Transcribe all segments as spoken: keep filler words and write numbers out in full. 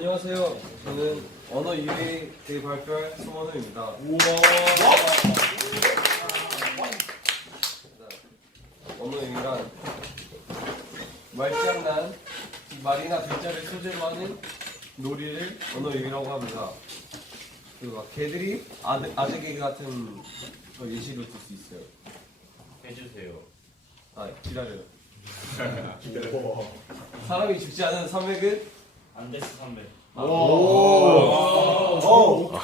안녕하세요. 저는 언어 유희 대발표할 송원우입니다. 우와. 언어 유희란 말장난, 말이나 글자를 소재로 하는 놀이를 언어 유희라고 합니다. 그리고 막 개들이 아재, 아재 개그 같은 거 예시로 들 수 있어요. 해주세요. 아 기다려요. 사람이 죽지 않은 산맥은 안데스 삼백. 오. 오. 오.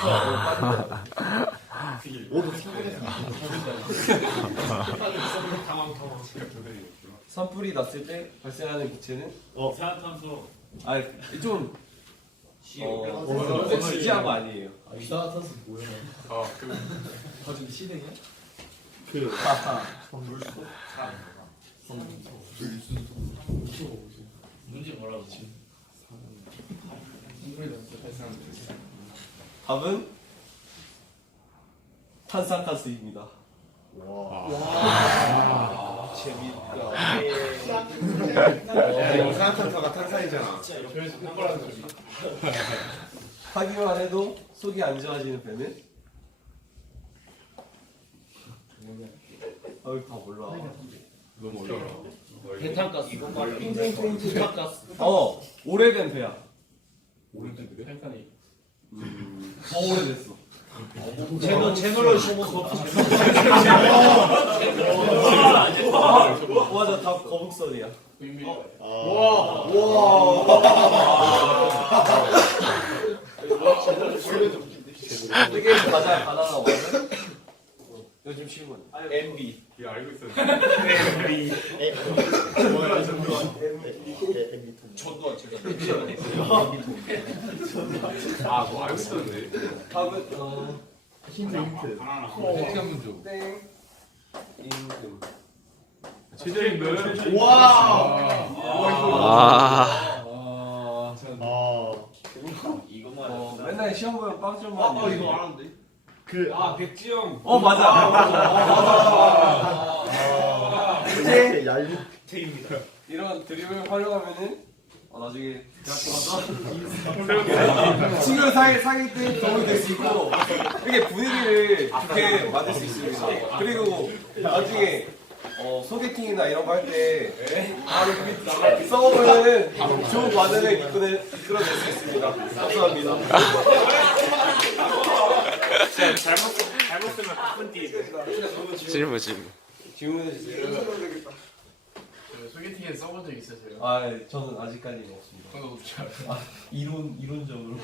산불이 났을 때 발생하는 기체는 이산화탄소. 아 좀 어, 어, 진지한 거 아니에요. 이산화탄소 뭐야? 아, 그 가지고 시댕이야? 그 문제 뭐라고 지금? 답은 탄산가스입니다. 이산화탄소가 탄산이잖아. 하기만 해도 속이 안 좋아지는 배는? 아유 다 몰라. 너무 어려워. 배탄가스. 이건 말로 배탄가스. 어 오래된 배야. 오른쪽인데? 펜타니. 더 오래됐어. 채널 채널을 심어서. 어, 맞아 다 거북선이야. 이게 가장 가난한 원은 요즘 신문 엠비. 야, 알고 있었는데. 아, 뭐 알고 있었는데. 답은 어 힌트 힌트. 어떻게 한번 줘. 땡. 임금. 최저임금. 와. 이것만. 어 맨날 시험 보면 빵점만. 아 이거 알았는데. 그 아, 백지영. 어 맞아. 이제 얄미. 이런 드립을 활용하면은 어, 나중에 대학교 가서 친구 사이 사귈 때 도움이 될 수 있고 이렇게 분위기를 좋게 만들 수 있습니다. 그리고 나중에 어, 소개팅이나 이런 거 할 때 써보면은 좋은 반응을 이끌어, 이끌어낼 수 있습니다. 감사합니다. 잘못 잘못 쓰면 나쁜 띠. 질문 질문. 질문해 주세요. 소개팅에 써본 적 있으세요? 아 저는 아직까지는 없습니다. 저도 없지 않아요. 아, 이론 이론적으로.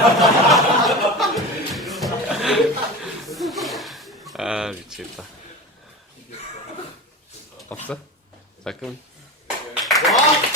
아 미치겠다. 없어? 자 그럼. 와.